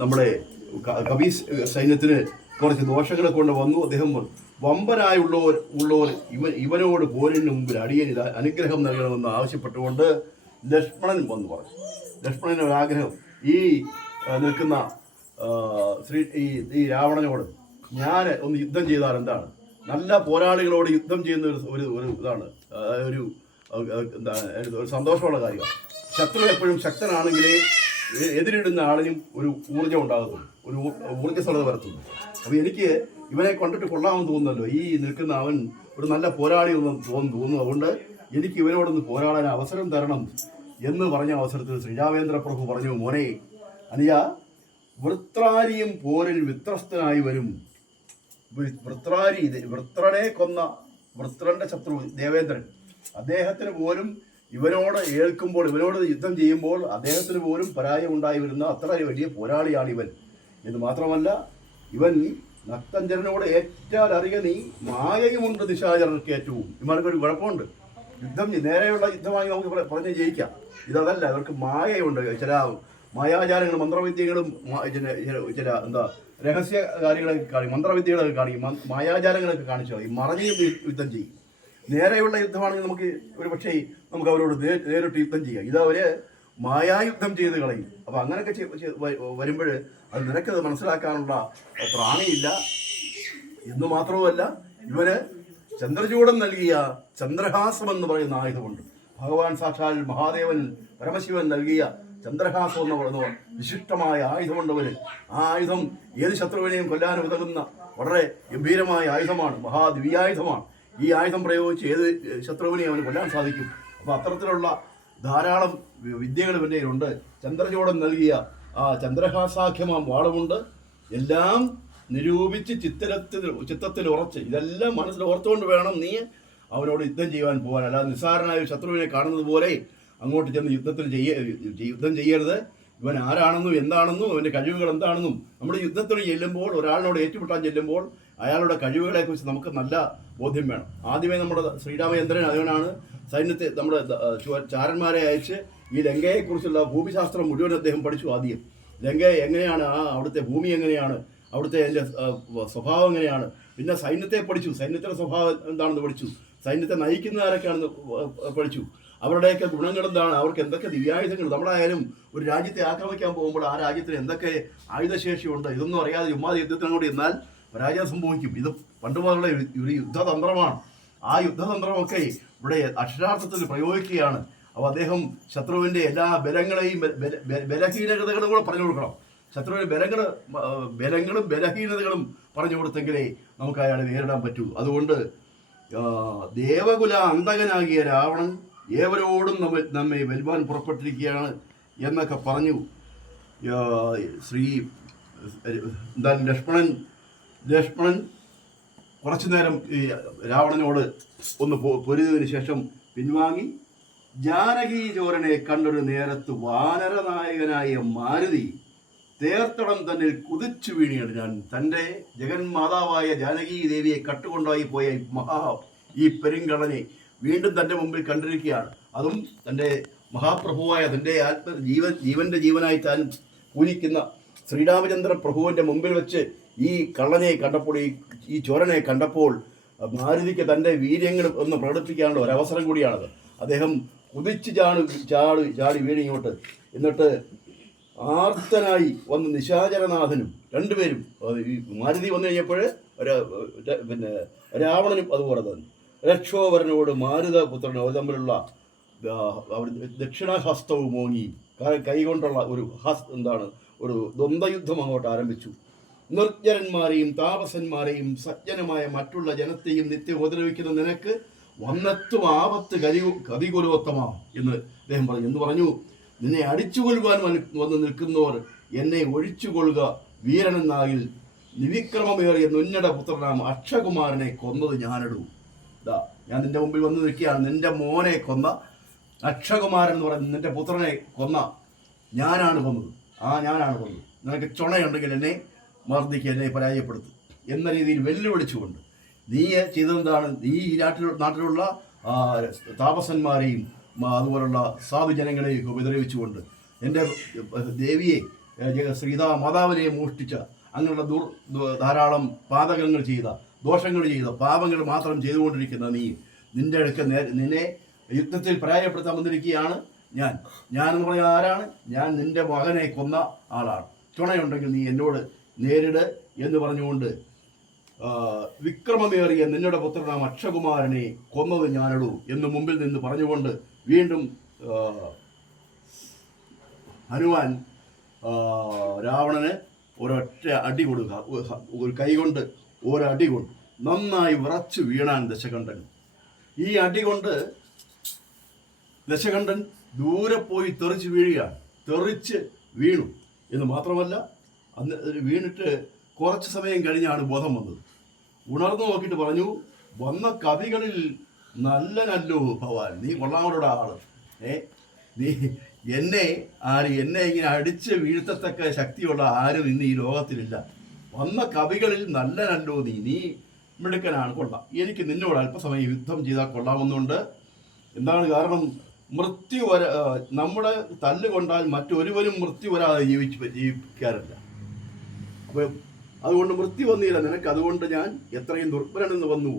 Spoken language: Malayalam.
നമ്മുടെ കബീസ് സൈന്യത്തിന് കുറച്ച് ദോഷങ്ങളെ കൊണ്ട് വന്നു. അദ്ദേഹം വമ്പനായുള്ളവർ ഉള്ളവർ ഇവൻ ഇവനോട് പോരിന് മുമ്പിൽ അടിയൻ അനുഗ്രഹം നൽകണമെന്ന് ആവശ്യപ്പെട്ടുകൊണ്ട് ലക്ഷ്മണൻ വന്നു പറഞ്ഞു. ലക്ഷ്മണന് ഒരു ആഗ്രഹം. ഈ നിൽക്കുന്ന ശ്രീ ഈ ഈ രാവണനോട് ഞാൻ ഒന്ന് യുദ്ധം ചെയ്താൽ എന്താണ്? നല്ല പോരാളികളോട് യുദ്ധം ചെയ്യുന്ന ഒരു ഒരു ഇതാണ്. ഒരു എന്താണ് ഒരു സന്തോഷമുള്ള കാര്യമാണ്. ശത്രു എപ്പോഴും ശക്തനാണെങ്കിലേ എതിരിടുന്ന ആളിനും ഒരു ഊർജം ഉണ്ടാകുന്നു. ഒരു ഊർജസ്വലത വരത്തുന്നു. അപ്പോൾ എനിക്ക് ഇവനെ കണ്ടിട്ട് കൊള്ളാമെന്ന് തോന്നുന്നല്ലോ. ഈ നിൽക്കുന്ന അവൻ ഒരു നല്ല പോരാളി ഒന്ന് തോന്നുന്നു തോന്നുന്നു. അതുകൊണ്ട് എനിക്ക് ഇവനോടൊന്ന് പോരാടാൻ അവസരം തരണം എന്ന് പറഞ്ഞ അവസരത്തിൽ ശ്രീരാമേന്ദ്ര പ്രഭു പറഞ്ഞു മോനെ അനിയ വൃത്രാരിയും പോരിൽ വിത്രസ്തനായി വരും. വൃത്രാരി വൃത്രനെ കൊന്ന വൃത്രന്റെ ശത്രു ദേവേന്ദ്രൻ. അദ്ദേഹത്തിന് പോലും ഇവനോട് ഏൽക്കുമ്പോൾ ഇവനോട് യുദ്ധം ചെയ്യുമ്പോൾ അദ്ദേഹത്തിന് പോലും പരാജയം ഉണ്ടായി വരുന്ന അത്ര വലിയ പോരാളിയാണ് ഇവൻ എന്ന് മാത്രമല്ല ഇവൻ നക്തഞ്ചരനോട് ഏറ്റാൽ അറിയ നീ മായയുമുണ്ട് നിശാചരർക്ക് ഏറ്റവും ഇവർക്ക് ഒരു കുഴപ്പമുണ്ട്. യുദ്ധം നേരെയുള്ള യുദ്ധമായി നമുക്ക് പറ- പറഞ്ഞ് ജയിക്കാം. ഇതല്ല ഇവർക്ക് മായയുണ്ട്. ചില മായാചാരങ്ങളും മന്ത്രവിദ്യകളും ചില എന്താ രഹസ്യ കാര്യങ്ങളൊക്കെ കാണി മന്ത്രവിദ്യകളൊക്കെ കാണിക്കും മായാചാരങ്ങളൊക്കെ കാണിച്ചു. ഈ മറഞ്ഞു യുദ്ധം ചെയ്യും. നേരെയുള്ള യുദ്ധമാണെങ്കിൽ നമുക്ക് ഒരു പക്ഷേ നമുക്ക് അവരോട് നേരിട്ട് യുദ്ധം ചെയ്യാം. ഇത് അവർ മായായുദ്ധം ചെയ്ത് കളയും. അപ്പൊ അങ്ങനെയൊക്കെ വരുമ്പോൾ അത് നിനക്കത് മനസ്സിലാക്കാനുള്ള പ്രാണിയില്ല. എന്ന് മാത്രവുമല്ല ഇവർ ചന്ദ്രചൂടം നൽകിയ ചന്ദ്രഹാസം എന്ന് പറയുന്ന ആയുധമുണ്ട്. ഭഗവാൻ സാക്ഷാൽ മഹാദേവൻ പരമശിവൻ നൽകിയ ചന്ദ്രഹാസം എന്ന് പറയുന്ന വിശിഷ്ടമായ ആയുധമുണ്ട് ആ ആയുധം ഏത് ശത്രുവിനെയും കൊല്ലാൻ ഉതകുന്ന വളരെ ഗംഭീരമായ ആയുധമാണ് മഹാദിവ്യായുധമാണ്. ഈ ആയുധം പ്രയോഗിച്ച് ഏത് ശത്രുവിനെയും അവന് കൊല്ലാൻ സാധിക്കും? അപ്പോൾ അത്തരത്തിലുള്ള ധാരാളം വിദ്യകൾ ഇവന്റെ ഉണ്ട് ചന്ദ്രചൂടൻ നൽകിയ ആ ചന്ദ്രഹാസാഖ്യമാം വാളുമുണ്ട്. എല്ലാം നിരൂപിച്ച് ചിത്തരത്തിൽ ചിത്തത്തിൽ ഉറച്ച്. ഇതെല്ലാം മനസ്സിൽ ഓർത്തുകൊണ്ട് വേണം നീ അവനോട് യുദ്ധം ചെയ്യുവാൻ പോകാൻ. അല്ലാതെ നിസ്സാരനായ ശത്രുവിനെ കാണുന്നത് പോലെ അങ്ങോട്ട് ചെന്ന് യുദ്ധത്തിൽ ചെയ്യ യുദ്ധം ചെയ്യരുത്. ഇവൻ ആരാണെന്നും എന്താണെന്നും അവന്റെ കഴിവുകൾ എന്താണെന്നും. നമ്മൾ യുദ്ധത്തിന് ചെല്ലുമ്പോൾ ഒരാളിനോട് ഏറ്റുമുട്ടാൻ ചെല്ലുമ്പോൾ അയാളുടെ കഴിവുകളെക്കുറിച്ച് നമുക്ക് നല്ല ബോധ്യം വേണം. ആദ്യമേ നമ്മുടെ ശ്രീരാമചന്ദ്രൻ അതുകൊണ്ടാണ് സൈന്യത്തെ നമ്മുടെ ചാരന്മാരെ അയച്ച് ഈ ലങ്കയെക്കുറിച്ചുള്ള ഭൂമിശാസ്ത്രം മുഴുവൻ അദ്ദേഹം പഠിച്ചു ആദ്യം. ലങ്ക എങ്ങനെയാണ് ആ അവിടുത്തെ ഭൂമി എങ്ങനെയാണ് അവിടുത്തെ അതിന്റെ സ്വഭാവം എങ്ങനെയാണ്? പിന്നെ സൈന്യത്തെ പഠിച്ചു. സൈന്യത്തിന്റെ സ്വഭാവം എന്താണെന്ന് പഠിച്ചു. സൈന്യത്തെ നയിക്കുന്നവരൊക്കെയാണെന്ന് പഠിച്ചു. അവരുടെയൊക്കെ ഗുണങ്ങൾ എന്താണ്? അവർക്ക് എന്തൊക്കെ ദിവ്യായുധങ്ങൾ? നമ്മളായാലും ഒരു രാജ്യത്തെ ആക്രമിക്കാൻ പോകുമ്പോൾ ആ രാജ്യത്തിന് എന്തൊക്കെ ആയുധശേഷിയുണ്ട്? ഇതൊന്നും അറിയാതെ ചുമ്മാതെ യുദ്ധത്തിനും കൂടി എന്നാൽ പരാജയം സംഭവിക്കും ഇത് പണ്ട് മുതലുള്ള ഒരു- യുദ്ധതന്ത്രമാണ്. ആ യുദ്ധതന്ത്രമൊക്കെ ഇവിടെ അക്ഷരാർത്ഥത്തിൽ പ്രയോഗിക്കുകയാണ്. അപ്പോൾ അദ്ദേഹം ശത്രുവിന്റെ എല്ലാ ബലങ്ങളെയും ബല- ബല- ബല- ബലഹീനതകളും കൂടെ പറഞ്ഞു കൊടുക്കണം. ശത്രുവിന്റെ ബലങ്ങൾ ബലങ്ങളും ബലഹീനതകളും പറഞ്ഞു കൊടുത്തെങ്കിലേ നമുക്ക് അയാളെ നേരിടാൻ പറ്റൂ. അതുകൊണ്ട് ദേവകുല അന്തകനാകിയ രാവണൻ ഏവരോടും നമ്മൾ നമ്മെ വെൽവാൻ പുറപ്പെട്ടിരിക്കുകയാണ് എന്നൊക്കെ പറഞ്ഞു ശ്രീ എന്താണ് ലക്ഷ്മണൻ ലക്ഷ്മണൻ കുറച്ചു നേരം ഈ രാവണനോട് ഒന്ന് പൊരുതിന് ശേഷം പിൻവാങ്ങി ജാനകി ചോരനെ കണ്ടൊരു നേരത്ത് വാനരനായകനായ മാരുതി തേർത്തടം തന്നിൽ കുതിച്ചു വീണിയാണ് ഞാൻ. തന്റെ ജഗന്മാതാവായ ജാനകി ദേവിയെ കട്ടുകൊണ്ടായി പോയ മഹാ ഈ പെരുങ്കടനെ വീണ്ടും തന്റെ മുമ്പിൽ കണ്ടിരിക്കുകയാണ്. അതും തന്റെ മഹാപ്രഭുവായ തന്റെ ആത്മ ജീവൻ ജീവന്റെ ജീവനായി താൻ പൂജിക്കുന്ന ശ്രീരാമചന്ദ്ര പ്രഭുവിന്റെ മുമ്പിൽ വെച്ച് ഈ കള്ളനെ കണ്ടപ്പോൾ ഈ ഈ ചോരനെ കണ്ടപ്പോൾ മാരുതിക്ക് തന്റെ വീര്യങ്ങൾ ഒന്ന് പ്രകടിപ്പിക്കാനുള്ള ഒരവസരം കൂടിയാണത്. അദ്ദേഹം കുതിച്ച് ചാണു ചാടി ചാടി വീണിങ്ങോട്ട് എന്നിട്ട് ആർത്തനായി വന്ന് നിശാചരനാഥനും രണ്ടുപേരും ഈ മാരുതി വന്നു കഴിഞ്ഞപ്പോൾ പിന്നെ രാവണനും അതുപോലെ തന്നെ. രക്ഷോവരനോട് മാരുതപുത്രനും അവർ തമ്മിലുള്ള അവർ ദക്ഷിണഹസ്തവും മോങ്ങി ക- കൈകൊണ്ടുള്ള ഒരു ഹസ് എന്താണ് ഒരു ദ്വന്ദ്വയുദ്ധം അങ്ങോട്ട് ആരംഭിച്ചു. നിർജരന്മാരെയും താപസന്മാരെയും സജ്ജനമായ മറ്റുള്ള ജനത്തെയും നിത്യം ഉപദ്രവിക്കുന്ന നിനക്ക് വന്നത്തും ആപത്ത് കരി കതികുലോത്തമാ എന്ന് അദ്ദേഹം പറഞ്ഞു. എന്ന് പറഞ്ഞു? നിന്നെ അടിച്ചുകൊള്ളുവാൻ വന്ന് നിൽക്കുന്നവർ എന്നെ ഒഴിച്ചുകൊള്ളുക. വീരനെന്നാകിൽ നിവിക്രമമേറിയ നുന്നട പുത്രനാം അക്ഷകുമാരനെ കൊന്നത് ഞാനിടൂ. ഇതാ ഞാൻ നിന്റെ മുമ്പിൽ വന്ന് നിൽക്കുകയാണ്. നിന്റെ മോനെ കൊന്ന അക്ഷകുമാരൻ എന്ന് പറയുന്ന നിന്റെ പുത്രനെ കൊന്ന ഞാനാണ് കൊന്നത്. ആ ഞാനാണ് കൊന്നു നിനക്ക് ചുണയുണ്ടെങ്കിൽ എന്നെ മർദ്ദിക്കുക എന്നെ പരാജയപ്പെടുത്തും എന്ന രീതിയിൽ വെല്ലുവിളിച്ചുകൊണ്ട് നീ ചെയ്തതെന്താണ്? നീ ഈ നാട്ടിൽ നാട്ടിലുള്ള താപസന്മാരെയും അതുപോലുള്ള അതുപോലുള്ള സാധുജനങ്ങളെയും ഉപദ്രവിച്ചുകൊണ്ട് എന്റെ ദേവിയെ ശ്രീതാ മാതാവിനെ മോഷ്ടിച്ച അങ്ങനെയുള്ള ദുർ ധാരാളം പാതകങ്ങൾ ചെയ്ത ദോഷങ്ങൾ ചെയ്ത പാപങ്ങൾ മാത്രം ചെയ്തുകൊണ്ടിരിക്കുന്ന നീ നിന്റെ അടുക്ക നിന്നെ യുദ്ധത്തിൽ പരാജയപ്പെടുത്താൻ വന്നിരിക്കുകയാണ്. ഞാൻ. എന്ന് പറഞ്ഞാൽ ആരാണ്? ഞാൻ നിന്റെ മകനെ കൊന്ന ആളാണ്. ചുണയുണ്ടെങ്കിൽ നീ എന്നോട് നേരിട് എന്ന് പറഞ്ഞുകൊണ്ട് വിക്രമമേറിയ നിന്നുടെ പുത്രനാം അക്ഷകുമാരനെ കൊന്നത് ഞാനടൂ എന്ന് മുമ്പിൽ നിന്ന് പറഞ്ഞുകൊണ്ട് വീണ്ടും ഹനുമാൻ രാവണന് ഒരൊറ്റ അടി കൊടുക്കുക ഒരു കൈ കൊണ്ട് ഒരടി കൊണ്ട് നന്നായി വിറച്ചു വീണാൻ ദശകണ്ഠൻ. ഈ അടി കൊണ്ട് ദശകണ്ഠൻ ദൂരെ പോയി തെറിച്ച് വീഴുകയാണ് തെറിച്ച് വീണു. എന്ന് മാത്രമല്ല അന്ന് വീണിട്ട് കുറച്ച് സമയം കഴിഞ്ഞാണ് ബോധം വന്നത്. ഉണർന്നു നോക്കിയിട്ട് പറഞ്ഞു വന്ന കവികളിൽ നല്ല നല്ലോ ഭവാൻ നീ കൊള്ളാമലോടെ ആൾ. ഏ നീ എന്നെ ആര് എന്നെ ഇങ്ങനെ അടിച്ച് വീഴ്ത്തത്തക്ക ശക്തിയുള്ള ആരും ഇന്ന് ഈ ലോകത്തിലില്ല. വന്ന കവികളിൽ നല്ല നല്ലോ നീ നീ മിടുക്കനാണ് കൊള്ളാം. എനിക്ക് നിന്നോട് അല്പസമയം യുദ്ധം ചെയ്താൽ കൊള്ളാമെന്നുണ്ട്. എന്താണ് കാരണം? മൃത്യു വര നമ്മുടെ തല്ലുകൊണ്ടാൽ മറ്റൊരുവരും മൃത്യു വരാതെ ജീവിച്ച് ജീവിക്കാറില്ല. അപ്പോൾ അതുകൊണ്ട് മൃത്യു വന്നില്ല നിനക്ക്. അതുകൊണ്ട് ഞാൻ എത്രയും ദുർബലനെന്ന് വന്നു